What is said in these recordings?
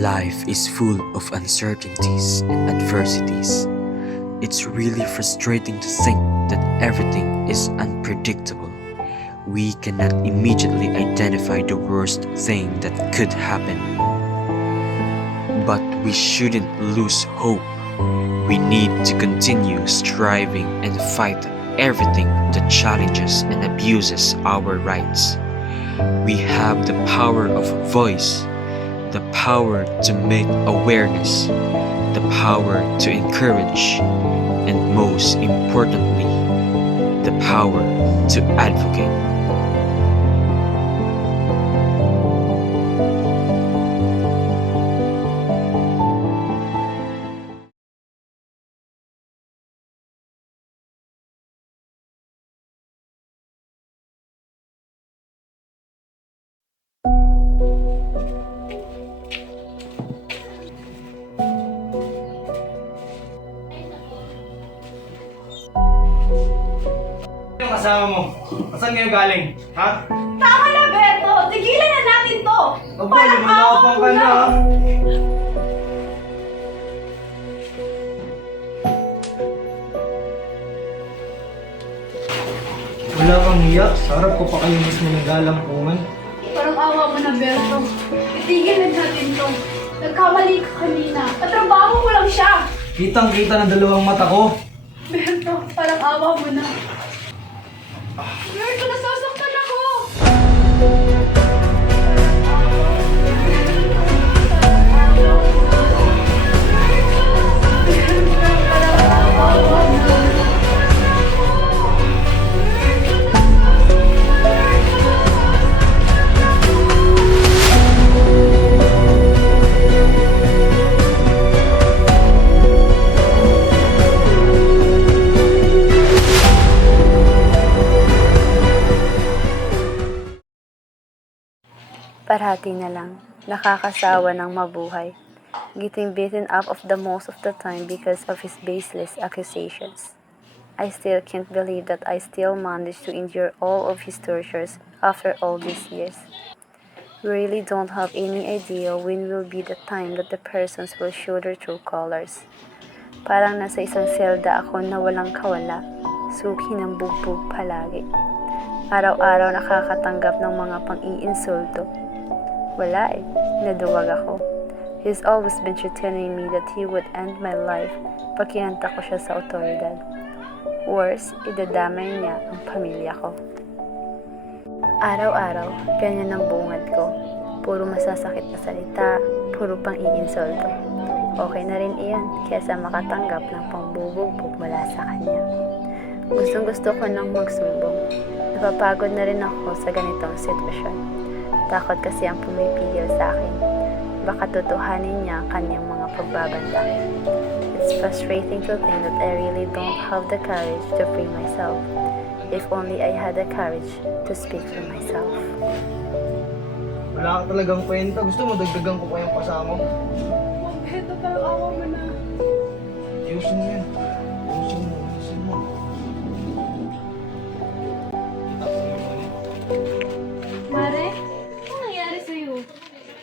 Life is full of uncertainties and adversities. It's really frustrating to think that everything is unpredictable. We cannot immediately identify the worst thing that could happen. But we shouldn't lose hope. We need to continue striving and fight everything that challenges and abuses our rights. We have the power of voice, the power to make awareness, the power to encourage, and most importantly, the power to advocate. Yung kasama mo, saan kayo galing? Ha? Tama na, Berto! Tigilan na natin to! Aba, Parang awa lumalapang ko ka na! na, ha? Wala kang hiya. Sa harap ko pa kayo mismo ng galampungan. Parang awa mo na, Berto. Itigil na natin to. Nagkamali ka kanina. Katrabaho mo lang siya! Kitang-kita ng dalawang mata ko. Berto, parang awa mo na. Berto, nasasaktan ako! Parati na lang, nakakasawa ng mabuhay. Getting beaten up of the most of the time because of his baseless accusations. I still can't believe that I still managed to endure all of his tortures after all these years. We really don't have any idea when will be the time that the persons will show their true colors. Parang nasa isang selda ako na walang kawala, suki ng bugbog palagi. Araw-araw nakakatanggap ng mga pang-iinsulto. Wala eh, naduwag ako. He's always been threatening me that he would end my life pag kinanta ko siya sa otoridad. Worse, idadamay niya ang pamilya ko. Araw-araw, ganyan ang bungad ko. Puro masasakit na salita, puro pang-iinsulto. Okay na rin iyan, kaysa makatanggap ng pangbubugbog mula sa kanya. Gustong-gusto ko nang magsumbong. Napapagod na rin ako sa ganitong sitwasyon. Takot kasi ang pumipigil sa akin. Baka tutuhanin niya ang kanyang mga pagbabanta. It's frustrating to think that I really don't have the courage to free myself. If only I had the courage to speak for myself. Wala ka talagang kwenta. Gusto mo dagdagan ko pa yung kasama mo? Berto, parang awa mo na. Ayusin mo yan. Ayusin mo. Mare, ano nangyari sa'yo?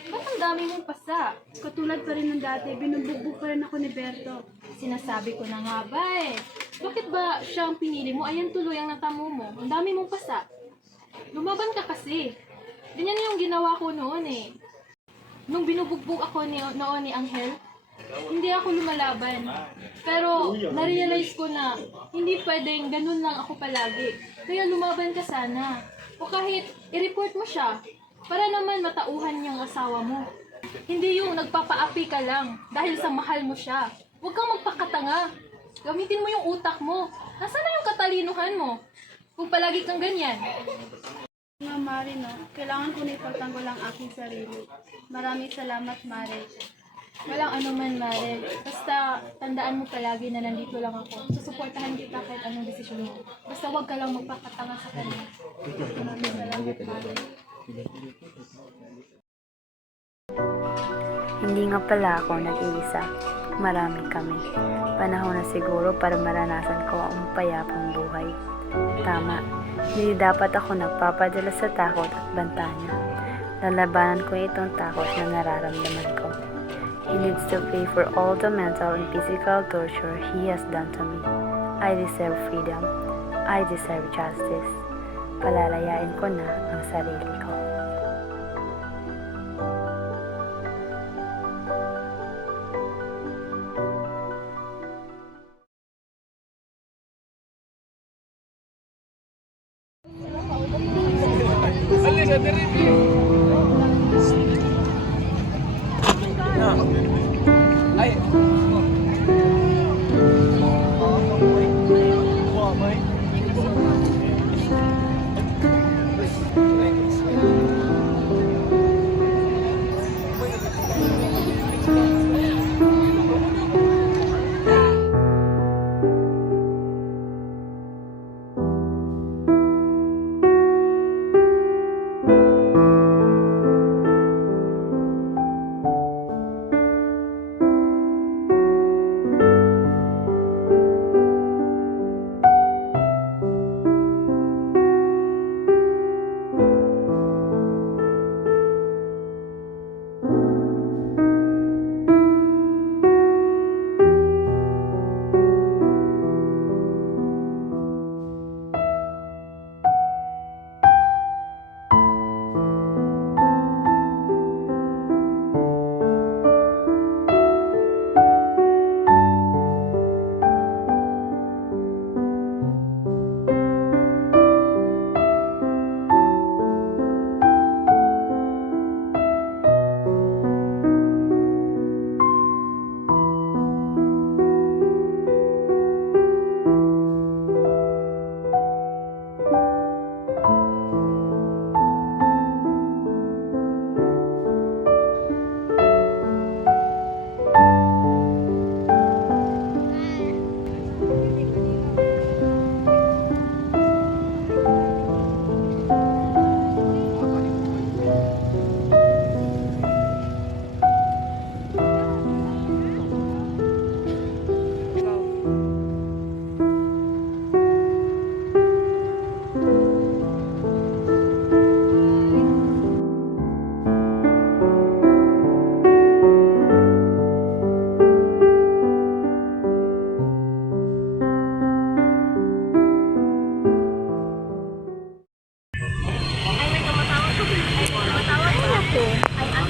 Ba't ang dami mong pasa? Katulad pa rin ng dati, binubugbog pa rin ako ni Berto. Sinasabi ko na nga ba eh. Bakit ba siya ang pinili mo? Ayan tuloy ang natamo mo. Ang dami mong pasa. Lumaban ka kasi. Ganyan yung ginawa ko noon eh. Nung binubugbog ako noon ni Angel, hindi ako lumalaban. Pero na-realize ko na hindi pwedeng ganun lang ako palagi. Kaya lumaban ka sana. O kahit i-report mo siya para naman matauhan niyang asawa mo. Hindi yung nagpapaapi ka lang dahil sa mahal mo siya. Huwag kang magpakatanga. Gamitin mo yung utak mo. Nasaan na yung katalinuhan mo? Kung palagi kang ganyan. Nga, Mare, no? Kailangan ko na ipagtanggol ang aking sarili. Maraming salamat, Mare. Walang anuman, Mare. Basta tandaan mo palagi na nandito lang ako. Susuportahan kita kahit anong desisyon mo. Basta huwag ka lang magpakatanga sa kanya. Maraming salamat, Mare. Hindi nga pala ako nag-iisa. Marami kami. Panahon na siguro para maranasan ko ang payapang buhay. Tama, hindi dapat ako nagpapadala sa takot at banta niya. Lalabanan ko itong takot na nararamdaman ko. He needs to pay for all the mental and physical torture he has done to me. I deserve freedom. I deserve justice. Palalayain ko na ang sarili ko.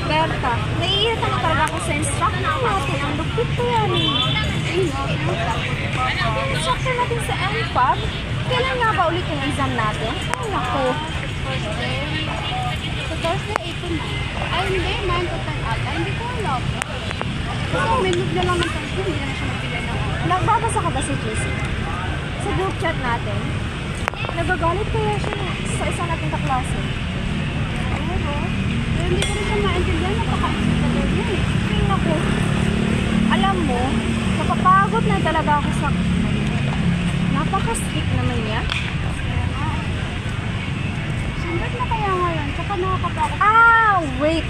Berta, naiiyak na talaga ako sa instructor natin. Ang lupit ko yan. Instructor natin sa MPAB? Kailan nga ba ulit yung exam natin? Ay, naku. Sa Thursday, 8 to 9. Ay, hindi. 9 to 10 ata. Hindi ko alam. Kasi may move na lang ng Thursday. Hindi na siya magbigay na. Nagbabasa ka ba si JC? Sa group chat natin? Nagagalit kaya siya sa isa nating kaklase. Oo. Pero hindi ko rin siya maintindihan. Napaka-isip na doon niya eh. Ay, naku. Alam mo, napapagod na talaga ako sa... Napaka-strict naman niya. Sundot na kaya ngayon. Tsaka nakakapagod. Wait.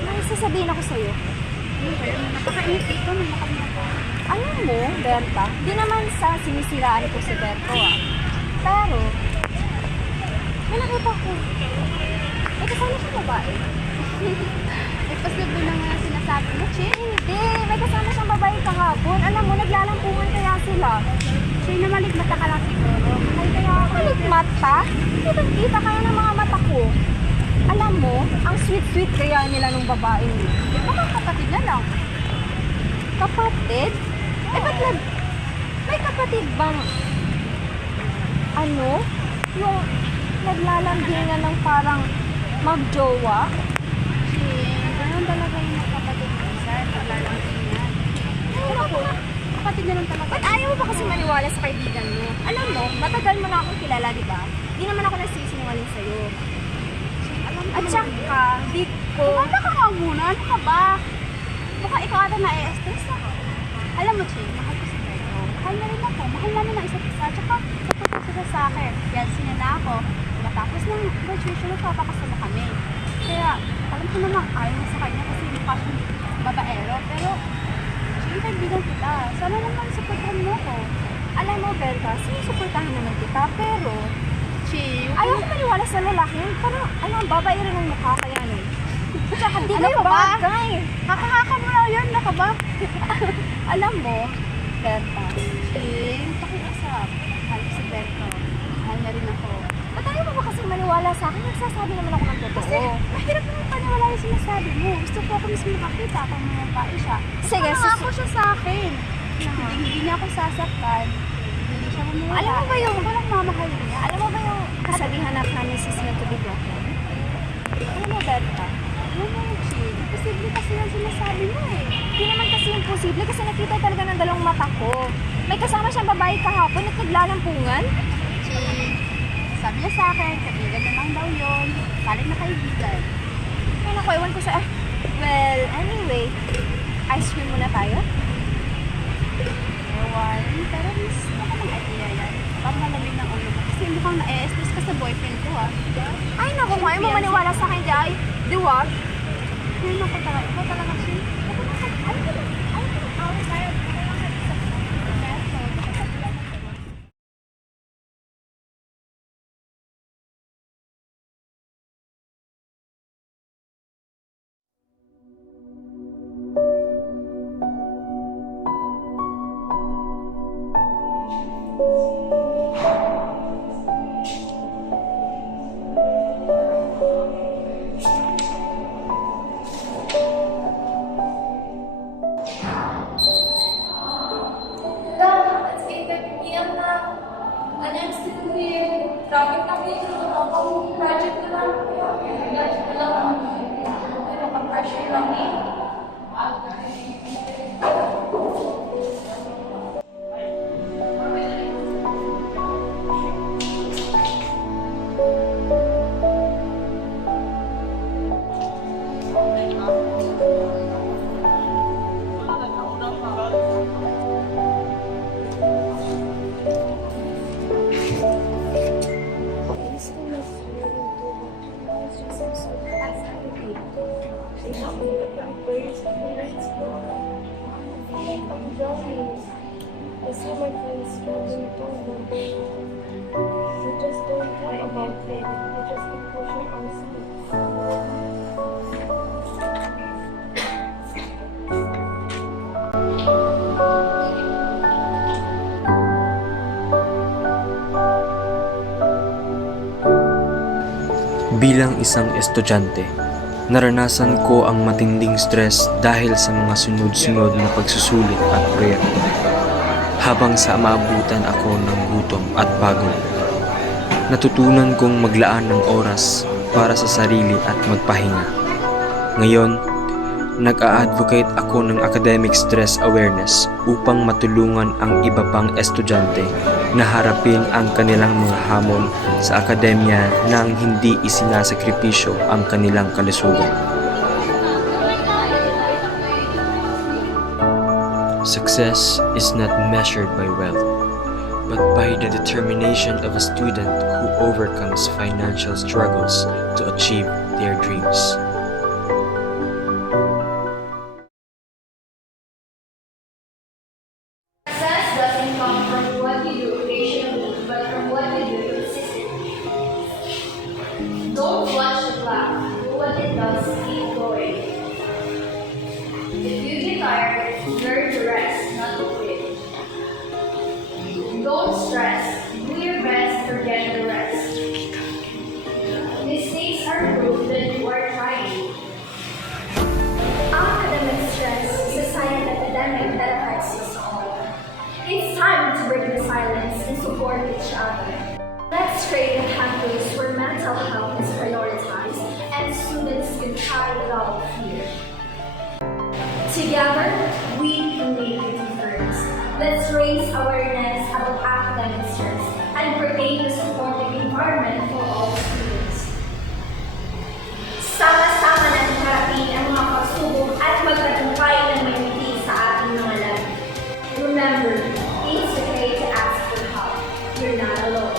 May sasabihin ako sa'yo. Napakainit dito. May nakamata. Alam mo, Berta, di naman sa sinisiraan ko si Berto Pero, may nakita ko. Eh, kasama siya babae. Eh, pasibo na nga sinasabi mo, Che. Hindi, may kasama siyang babae kahapon. Alam mo, naglalampungan kaya sila. Che, na malikmata ka lang siguro. Ay, kaya ako mata. Kita kaya ng mga mata ko. Alam mo, ang sweet-sweet kaya nila nung babae niya. Eh, baka kapatid na lang. Kapatid? Eh, ba't may kapatid bang, yung naglalambingan ng parang magjowa? Che, ganun talaga yung mga kapatid ko, sir. Paglalantingan. Pero ako, Kapatid na lang talaga. ba't ayaw mo ba kasi maniwala sa kaibigan mo? Alam mo, matagal mo na akong kilala, di ba? Di naman ako nagsisinungaling sa'yo. At saka, di ko... Kumanda ka nga muna. Ano ka ba? Baka ikaw ata na-e-stress ako. Alam mo, Che, mahal ko si Berto. Mahal na rin ako. Mahal namin ang isa't isa. Tsaka, kapatid siya sa akin. Kaya sinala ako. Matapos ng graduation, nagpapakasama kami. Kaya, alam ko naman, ayaw mo sa kanya kasi mukha siyang babaero. Pero, Che, kaibigan kita. Sana naman supportan mo ko. Alam mo, Berta, sinusuportahan naman kita, pero... Che, Ayaw ko maniwala sa lalaki. Parang, babae rin ang mukha kaya nun. Tsaka di Ano kayo ka ba? bagay. Haka-haka mo lang yun, naka ba? Alam mo, Berta. Ching, pakiusap. Mahal ko si Berto. Mahal niya rin ako. Ba't ayaw mo ba kasi maniwala sa akin? Nagsasabi naman ako ng totoo. Kasi mahirap naman paniwala yung sinasabi mo. Gusto ko ako mismo makakita kung mamumpain siya. Sige, Ako siya sa akin. Hindi niya ako sasaktan. Hindi siya mamumpain. Alam mo ba yung- Ako lang mamahal niya. Alam mo ba yung kasabihan na promise is meant to be broken? Alam mo, Berta? Alam mo, Ching, posible kasi yung sinasabi mo eh. Hindi naman kasi yung posible kasi nakita talaga ng dalawang mata ko. May kasama siyang babae kahapon at naglalampungan. Ching, sabi niya sa akin, kaibigan na lang daw yun. Palit na kaibigan. Ay naku, ewan ko sa... well, anyway, ice cream muna tayo. Ewan, pero mas nakamang idea yan. Parang malamig ng ulo mo. Kasi mukhang na-e-stress ka sa boyfriend ko ah. Ay naku, kung ayaw mo maniwala sa akin, di ay, di what? Ayun ako talaga. Ikaw talaga, Ching. At 8:30 p.m. na. Ano yung still traffic na po ito. Project na lang. Project na lang. Pressure lang eh. I see my friends struggling too much. We just don't talk about it. We just keep pushing ourselves. Bilang isang estudyante, naranasan ko ang matinding stress dahil sa mga sunod-sunod na pagsusulit at proyekto. Habang sa maabutan ako ng gutom at pagod, natutunan kong maglaan ng oras para sa sarili at magpahinga. Ngayon, nag-a-advocate ako ng academic stress awareness upang matulungan ang iba pang estudyante na harapin ang kanilang mga hamon sa akademya nang hindi isinasakripisyo ang kanilang kalusugan. Success is not measured by wealth, but by the determination of a student who overcomes financial struggles to achieve their dreams. Success doesn't come from what you do occasionally, but from what you do consistently. Don't watch the clock. Do what it does. Keep going. If you get tired, learn to rest, not to quit. Don't stress. Do your best. Forget the rest. Mistakes are proof that you are trying. Academic stress is a silent epidemic that affects us all. It's time to break the silence and support each other. Let's create a campus where mental health is prioritized and students can try without fear. Together, we can make a difference. Let's raise awareness about academic stress and create a supportive environment for all students. Sama-sama natin harapin ang mga pagsubok at magtagumpay ng may ngiti sa ating mga labi. Remember, it's okay to ask for help. You're not alone.